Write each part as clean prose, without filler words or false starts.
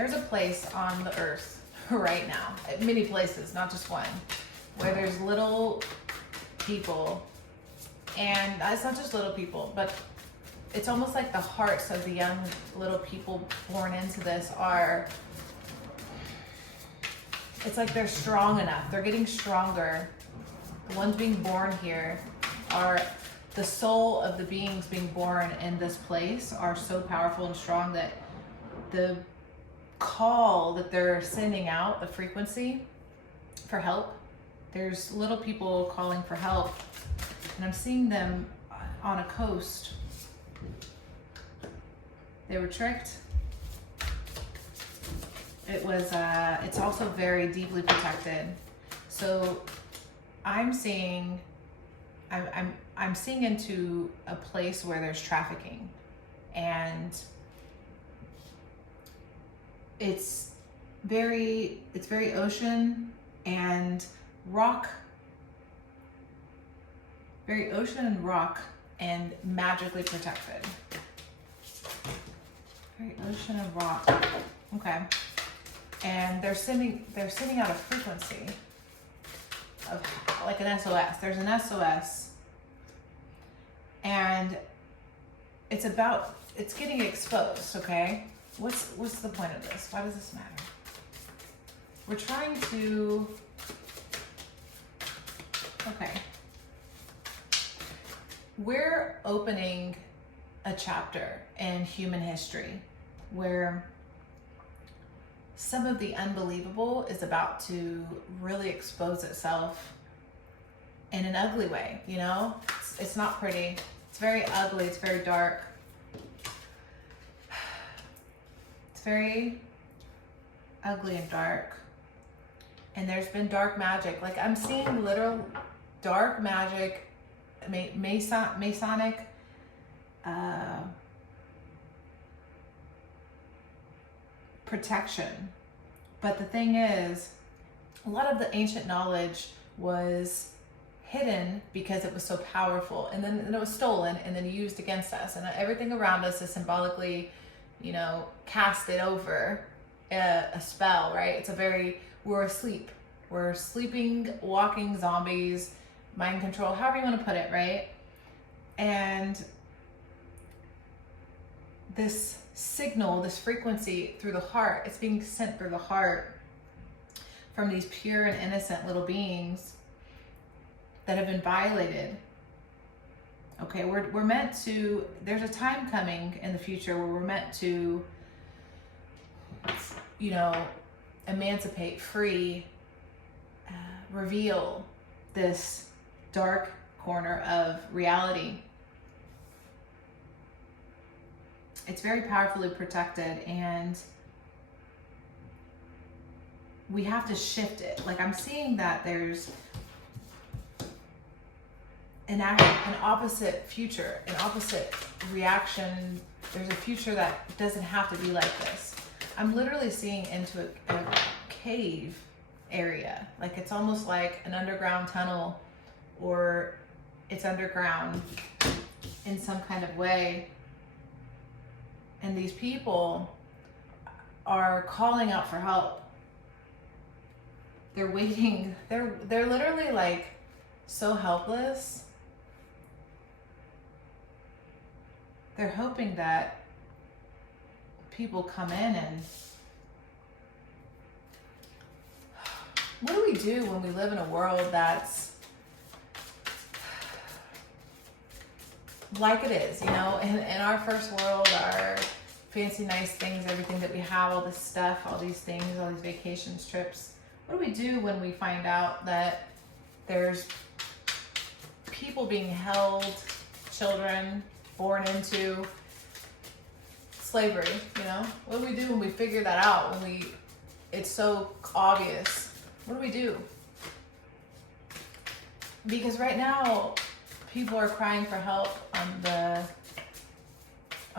there's a place on the earth right now, many places, not just one, where there's little people, and it's not just little people, but it's almost like the hearts of the young little people born into this are, it's like they're strong enough. They're getting stronger. The ones being born here are, the soul of the beings being born in this place are so powerful and strong that the call that they're sending out, the frequency for help, there's little people calling for help, and I'm seeing them on a coast. They were tricked. It was, it's also very deeply protected. So I'm seeing, I'm seeing into a place where there's trafficking, and it's very ocean and rock, very ocean and rock, and magically protected. Very ocean and rock. Okay. And they're sending out a frequency of like an SOS. There's an SOS, and it's getting exposed, okay? What's the point of this? Why does this matter? We're trying to, okay. We're opening a chapter in human history where some of the unbelievable is about to really expose itself in an ugly way, you know? It's not pretty. It's very ugly. It's very dark. It's very ugly and dark. And there's been dark magic. Like, I'm seeing literal dark magic, Masonic, protection. But the thing is, a lot of the ancient knowledge was hidden because it was so powerful, and then it was stolen and then used against us, and everything around us is symbolically, you know, casted over a spell, right? It's a very, we're asleep. We're sleeping, walking zombies, mind control, however you want to put it, right? And this signal, this frequency through the heart, it's being sent through the heart from these pure and innocent little beings that have been violated. Okay, we're meant to, there's a time coming in the future where we're meant to, you know, emancipate, free, reveal this dark corner of reality. It's very powerfully protected, and we have to shift it. Like, I'm seeing that there's an opposite future, an opposite reaction. There's a future that doesn't have to be like this. I'm literally seeing into a cave area. Like, it's almost like an underground tunnel, or it's underground in some kind of way. And these people are calling out for help. They're waiting. They're literally like so helpless. They're hoping that people come in. And what do we do when we live in a world that's like it is, you know, in our first world, our fancy, nice things, everything that we have, all this stuff, all these things, all these vacations, trips. What do we do when we find out that there's people being held, children born into slavery, you know? What do we do when we figure that out, when it's so obvious? What do we do? Because right now, people are crying for help on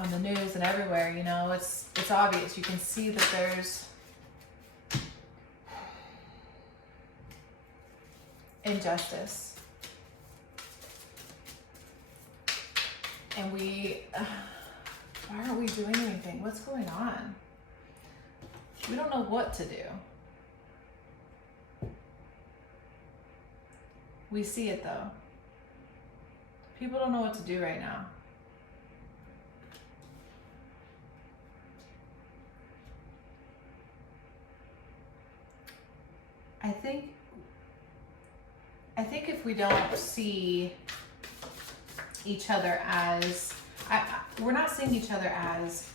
the news and everywhere, you know, it's obvious. You can see that there's injustice. And why aren't we doing anything? What's going on? We don't know what to do. We see it though. People don't know what to do right now. I think if we don't see each other as, we're not seeing each other as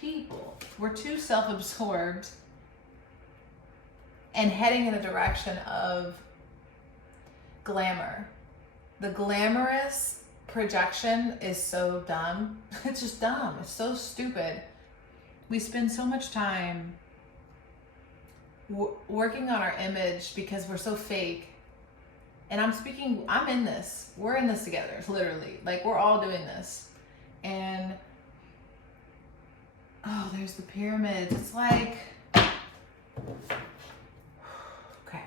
people. We're too self-absorbed and heading in a direction of glamour. The glamorous projection is so dumb. It's just dumb. It's so stupid. We spend so much time working on our image because we're so fake. And I'm in this. We're in this together, literally. Like, we're all doing this. And, oh, there's the pyramids. It's like, okay.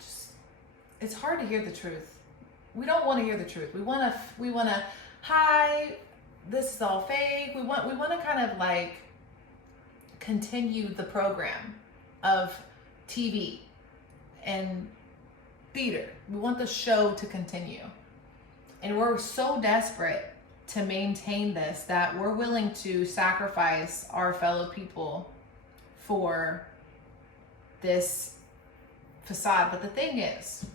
Just, it's hard to hear the truth. We don't want to hear the truth. We want to, hi, this is all fake. We want to kind of like continue the program of TV and theater. We want the show to continue. And we're so desperate to maintain this that we're willing to sacrifice our fellow people for this facade. But the thing is,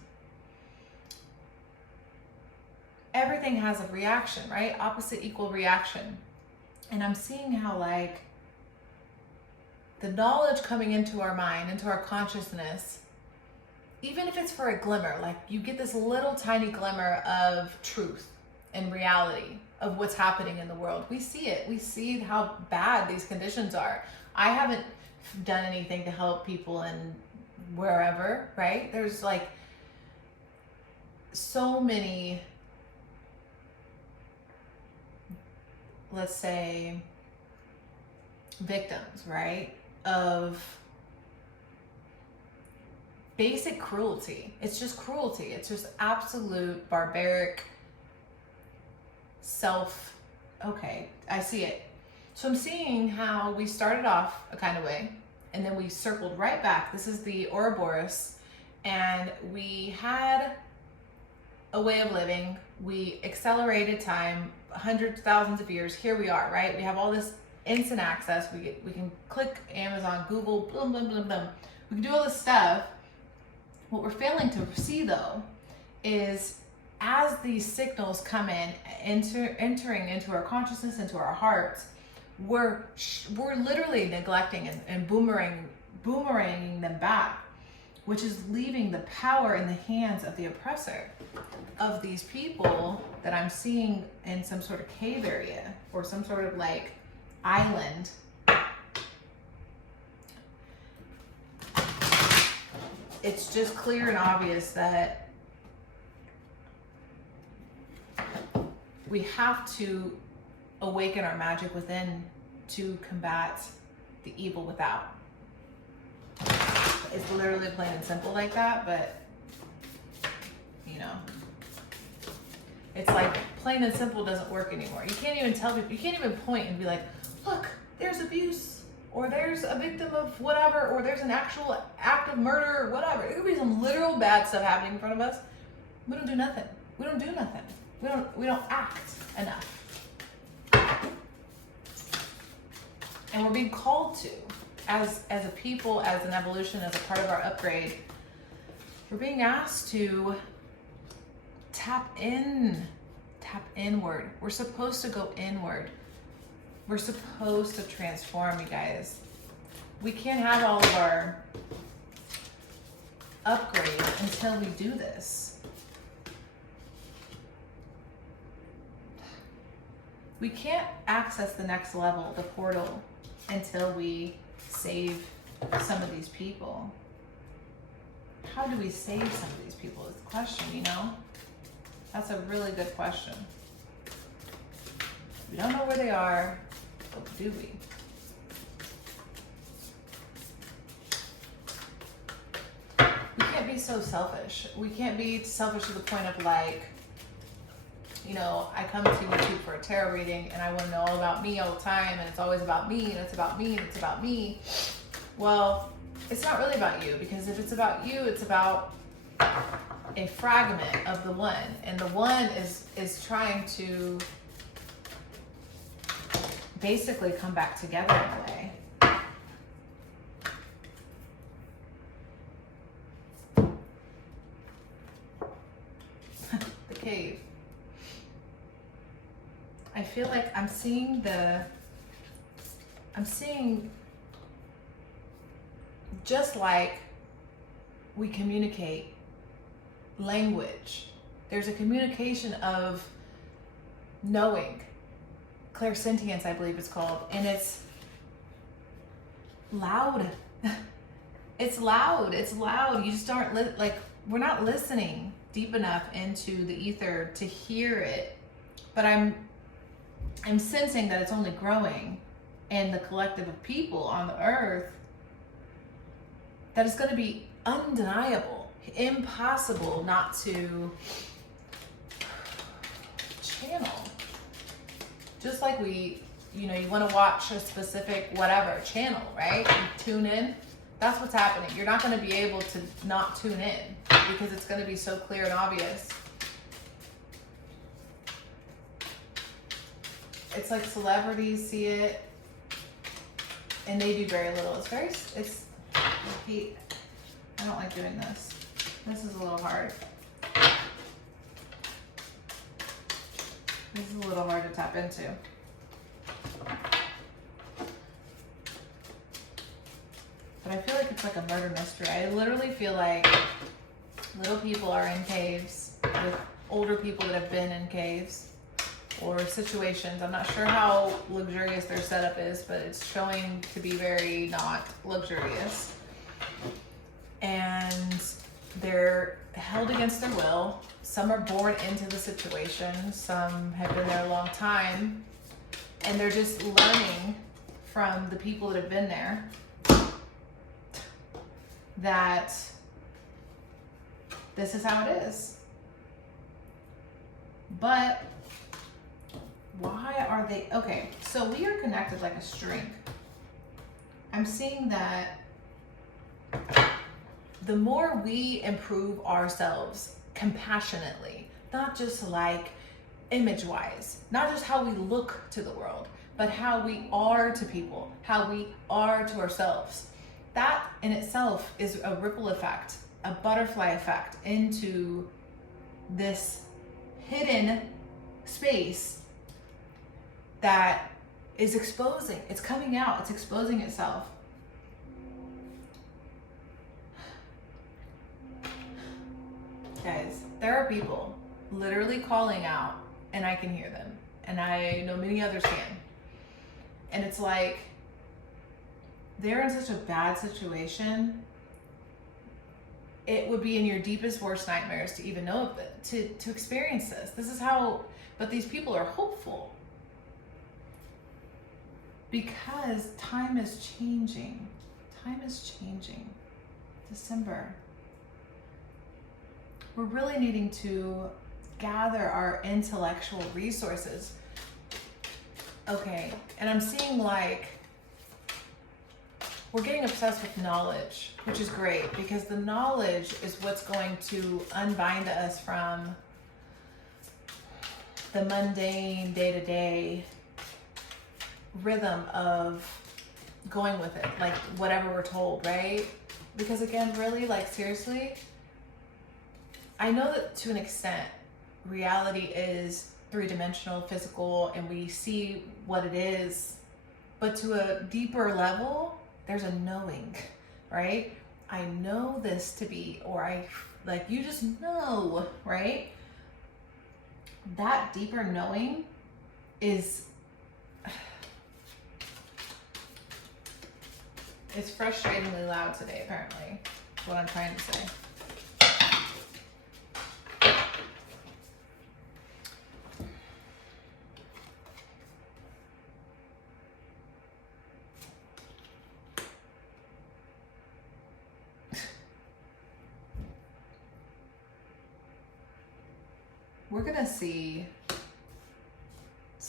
everything has a reaction, right? Opposite equal reaction. And I'm seeing how like the knowledge coming into our mind, into our consciousness, even if it's for a glimmer, like you get this little tiny glimmer of truth and reality of what's happening in the world. We see it. We see how bad these conditions are. I haven't done anything to help people in wherever, right? There's like so many, let's say, victims, right, of basic cruelty. It's just cruelty. It's just absolute barbaric okay, I see it. So I'm seeing how we started off a kind of way and then we circled right back. This is the Ouroboros, and we had a way of living. We accelerated time, hundreds, thousands of years. Here we are, right? We have all this instant access. We can click Amazon, Google, boom, boom, boom, boom. We can do all this stuff. What we're failing to see though is as these signals come in, entering into our consciousness, into our hearts, we're literally neglecting and boomeranging them back, which is leaving the power in the hands of the oppressor, of these people that I'm seeing in some sort of cave area or some sort of like island. It's just clear and obvious that we have to awaken our magic within to combat the evil without. It's literally plain and simple like that, but you know, it's like plain and simple doesn't work anymore. You can't even tell people, you can't even point and be like, look, there's abuse, or there's a victim of whatever, or there's an actual act of murder, or whatever. It could be some literal bad stuff happening in front of us. We don't do nothing. We don't do nothing. We don't act enough. And we're being called to, as a people, as an evolution, as a part of our upgrade, we're being asked to tap inward. We're supposed to go inward. We're supposed to transform, you guys. We can't have all of our upgrade until we do this. We can't access the next level, the portal, until we save some of these people. How do we save some of these people is the question, you know? That's a really good question. We don't know where they are, but do we? We can't be so selfish. We can't be selfish to the point of like, you know, I come to YouTube for a tarot reading and I want to know all about me all the time, and it's always about me, and it's about me, and it's about me. Well, it's not really about you, because if it's about you, it's about a fragment of the one, and the one is trying to basically come back together in a way. The cave. I feel like I'm seeing just like we communicate language, there's a communication of knowing, clairsentience, I believe it's called, and it's loud. It's loud. It's loud. You just aren't like, we're not listening deep enough into the ether to hear it. But I'm sensing that it's only growing in the collective of people on the earth, that it's going to be undeniable, impossible not to channel. Just like we, you know, you want to watch a specific whatever channel, right? You tune in. That's what's happening. You're not going to be able to not tune in, because it's going to be so clear and obvious. It's like celebrities see it and they do very little. I don't like doing this. This is a little hard. This is a little hard to tap into. But I feel like it's like a murder mystery. I literally feel like little people are in caves with older people that have been in caves or situations. I'm not sure how luxurious their setup is, but it's showing to be very not luxurious. And they're held against their will. Some are born into the situation. Some have been there a long time. And they're just learning from the people that have been there that this is how it is. But why are they? Okay, so we are connected like a string. I'm seeing that the more we improve ourselves compassionately, not just like image-wise, not just how we look to the world, but how we are to people, how we are to ourselves. That in itself is a ripple effect, a butterfly effect into this hidden space that is exposing. It's coming out. It's exposing itself. Guys, there are people literally calling out, and I can hear them, and I know many others can. And it's like they're in such a bad situation. It would be in your deepest, worst nightmares to even know of it, to experience this. This is how, but these people are hopeful because time is changing. Time is changing. December. We're really needing to gather our intellectual resources. Okay, and I'm seeing like we're getting obsessed with knowledge, which is great because the knowledge is what's going to unbind us from the mundane day-to-day rhythm of going with it, like whatever we're told, right? Because again, really, like seriously, I know that to an extent, reality is three-dimensional, physical, and we see what it is, but to a deeper level, there's a knowing, right? I know this to be, or I, like, you just know, right? That deeper knowing is, it's frustratingly loud today, apparently, is what I'm trying to say. We're gonna see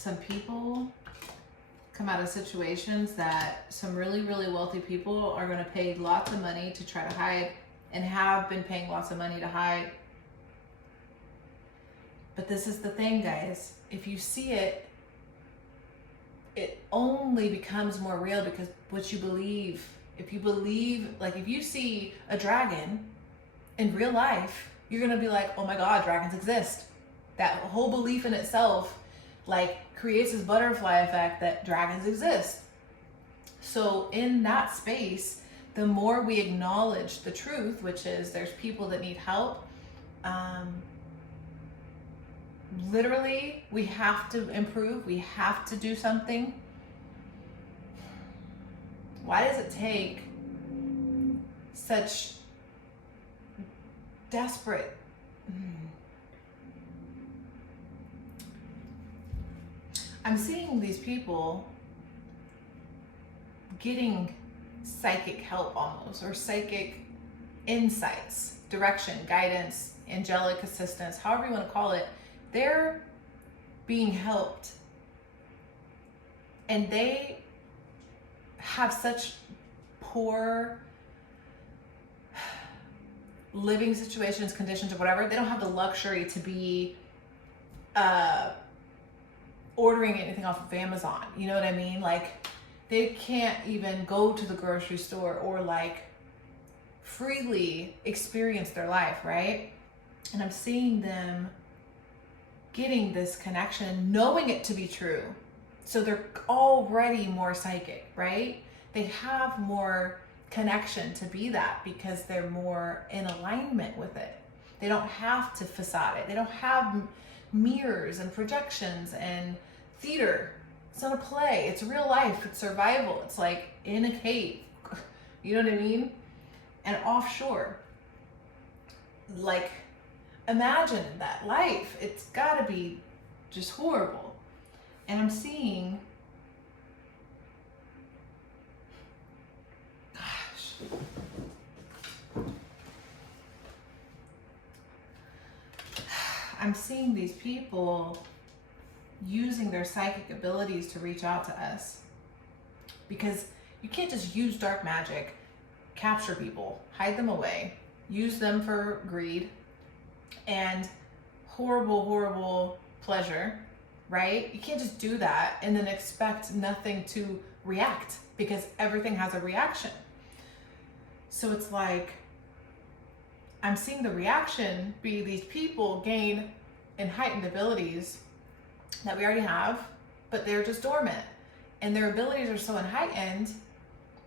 some people come out of situations that some really, really wealthy people are going to pay lots of money to try to hide, and have been paying lots of money to hide. But this is the thing, guys. If you see it, it only becomes more real because what you believe. If you believe, like if you see a dragon in real life, you're going to be like, oh my God, dragons exist. That whole belief in itself like creates this butterfly effect that dragons exist. So in that space, the more we acknowledge the truth, which is there's people that need help, literally we have to improve, we have to do something. Why does it take such desperate I'm seeing these people getting psychic help almost, or psychic insights, direction, guidance, angelic assistance, however you want to call it. They're being helped, and they have such poor living situations, conditions, or whatever. They don't have the luxury to be ordering anything off of Amazon. You know what I mean? Like they can't even go to the grocery store or like freely experience their life, right? And I'm seeing them getting this connection, knowing it to be true. So they're already more psychic, right? They have more connection to be that because they're more in alignment with it. They don't have to facade it. They don't have mirrors and projections and theater. It's not a play. It's real life. It's survival. It's like in a cave. You know what I mean? And offshore. Like, imagine that life. It's gotta be just horrible. And I'm seeing, I'm seeing these people using their psychic abilities to reach out to us, because you can't just use dark magic, capture people, hide them away, use them for greed and horrible pleasure, right? You can't just do that and then expect nothing to react, because everything has a reaction. So it's like, I'm seeing the reaction be these people gain and heightened abilities that we already have, but they're just dormant. And their abilities are so heightened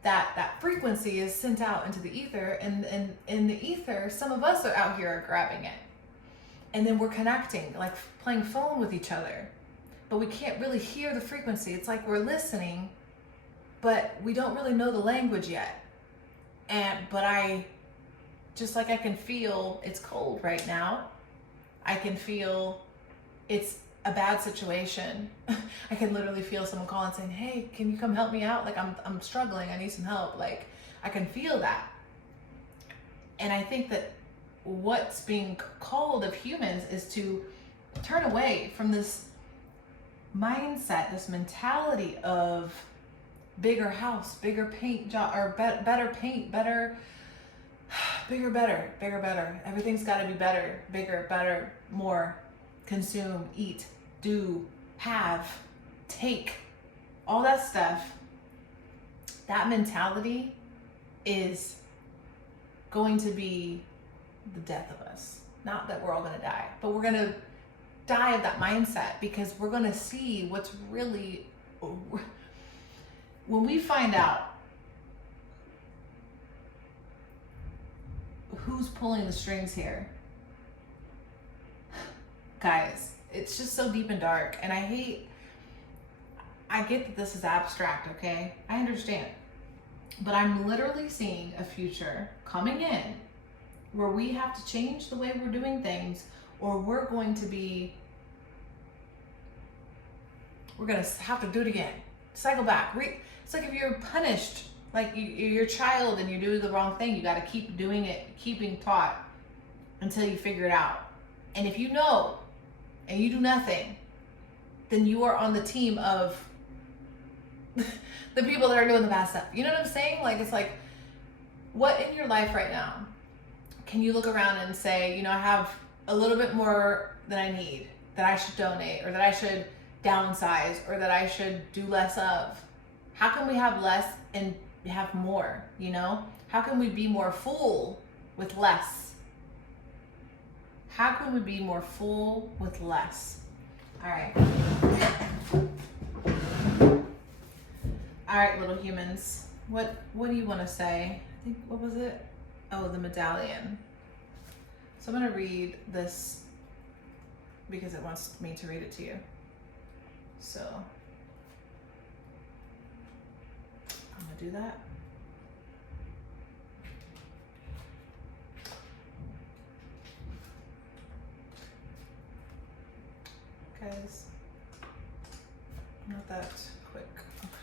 that that frequency is sent out into the ether. And in the ether, some of us are out here grabbing it. And then we're connecting, like playing phone with each other. But we can't really hear the frequency. It's like we're listening, but we don't really know the language yet. But I can feel it's cold right now. I can feel it's a bad situation. I can literally feel someone calling saying, hey, can you come help me out? Like I'm struggling, I need some help. Like I can feel that. And I think that what's being called of humans is to turn away from this mindset, this mentality of bigger house, bigger paint job, or better paint, better, bigger, better, bigger, better. Everything's got to be better, bigger, better, more, consume, eat, do, have, take, all that stuff. That mentality is going to be the death of us. Not that we're all going to die, but we're going to die of that mindset, because we're going to see what's really, when we find out who's pulling the strings here, guys, it's just so deep and dark. And I get that this is abstract, okay? I understand. But I'm literally seeing a future coming in where we have to change the way we're doing things, or we're going to have to do it again. Cycle back. It's like if you're punished, like you're a child and you do the wrong thing, you got to keep doing it, keeping taught until you figure it out. And if you know and you do nothing, then you are on the team of the people that are doing the bad stuff. You know what I'm saying? Like, it's like, what in your life right now can you look around and say, you know, I have a little bit more than I need, that I should donate, or that I should downsize, or that I should do less of? How can we have less and have more, you know? How can we be more full with less? How can we be more full with less? All right. All right, little humans. What do you want to say? I think, what was it? Oh, the medallion. So I'm going to read this because it wants me to read it to you. So I'm going to do that. Guys, not that quick. Okay.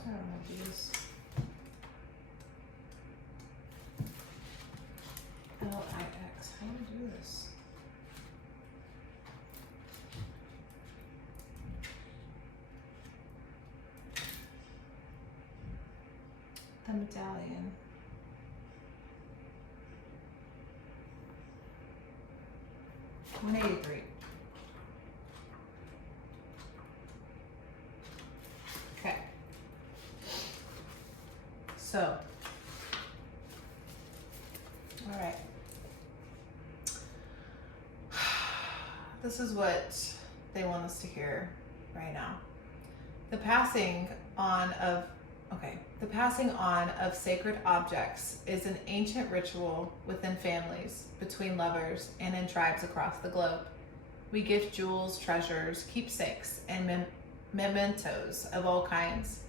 I don't know these. LIX. How do I do this? The medallion. $183. Okay. So, all right. This is what they want us to hear right now. The passing on of sacred objects is an ancient ritual within families, between lovers, and in tribes across the globe. We gift jewels, treasures, keepsakes, and mementos of all kinds,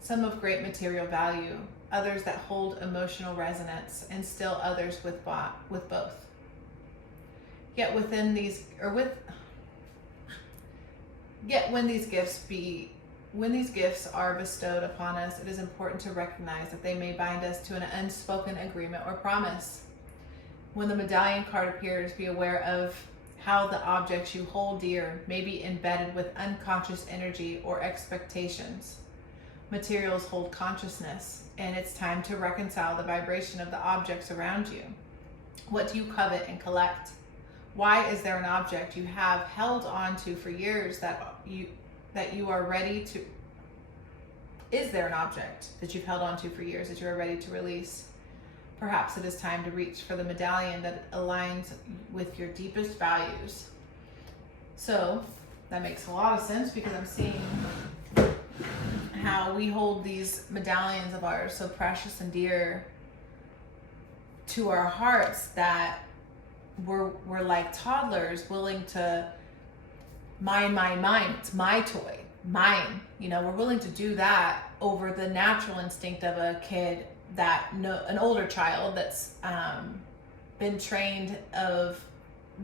some of great material value, others that hold emotional resonance, and still others with both. Yet when these gifts are bestowed upon us, it is important to recognize that they may bind us to an unspoken agreement or promise. When the medallion card appears, be aware of how the objects you hold dear may be embedded with unconscious energy or expectations. Materials hold consciousness, and it's time to reconcile the vibration of the objects around you. What do you covet and collect? Why is there an object you have held on to for years that you are ready to? Is there an object that you've held on to for years that you are ready to release? Perhaps it is time to reach for the medallion that aligns with your deepest values. So that makes a lot of sense, because I'm seeing how we hold these medallions of ours so precious and dear to our hearts that we're like toddlers, willing to mine, it's my toy, mine. You know, we're willing to do that over the natural instinct of a kid an older child that's been trained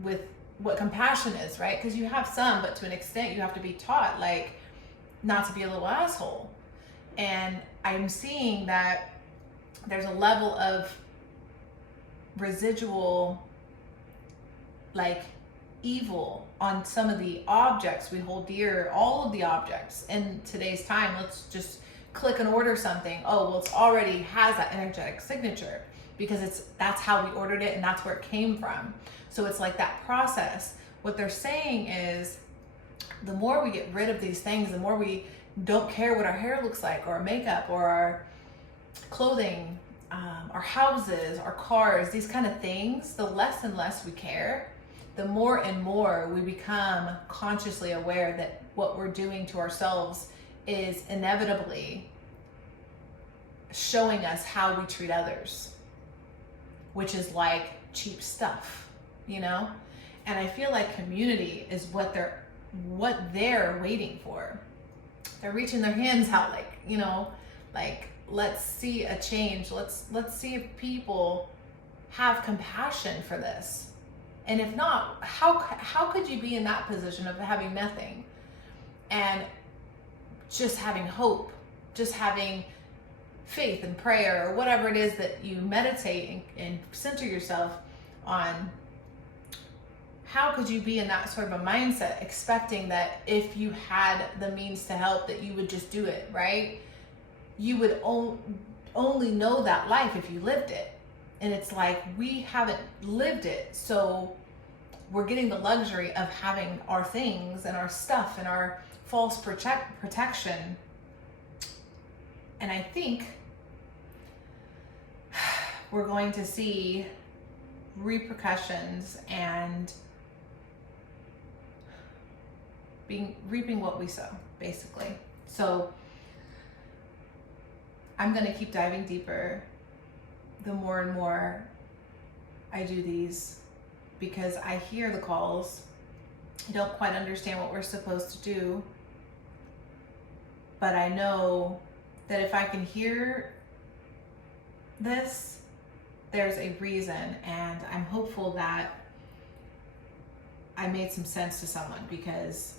with what compassion is, right? Because you have some, but to an extent you have to be taught, like, not to be a little asshole. And I'm seeing that there's a level of residual, like, evil on some of the objects we hold dear, all of the objects in today's time. Let's just click and order something. Oh, well, it's already has that energetic signature because that's how we ordered it and that's where it came from. So it's like that process. What they're saying is, the more we get rid of these things, the more we don't care what our hair looks like, or our makeup, or our clothing, our houses, our cars, these kind of things, the less and less we care, the more and more we become consciously aware that what we're doing to ourselves is inevitably showing us how we treat others, which is like cheap stuff, you know? And I feel like community is what they're waiting for. They're reaching their hands out, like, you know, like, let's see a change. Let's see if people have compassion for this. And if not, how could you be in that position of having nothing? And just having hope, just having faith and prayer, or whatever it is that you meditate and center yourself on. How could you be in that sort of a mindset, expecting that if you had the means to help, that you would just do it, right? You would only know that life if you lived it. And it's like, we haven't lived it, so we're getting the luxury of having our things and our stuff and our false protection. And I think we're going to see repercussions and reaping what we sow, basically. So I'm going to keep diving deeper the more and more I do these, because I hear the calls. I don't quite understand what we're supposed to do, but I know that if I can hear this, there's a reason, and I'm hopeful that I made some sense to someone, because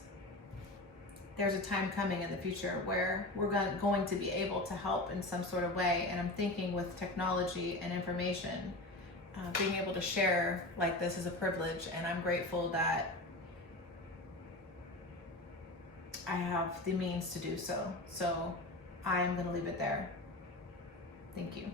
there's a time coming in the future where we're going to be able to help in some sort of way. And I'm thinking with technology and information, being able to share like this is a privilege, and I'm grateful that I have the means to do so. So I'm going to leave it there. Thank you.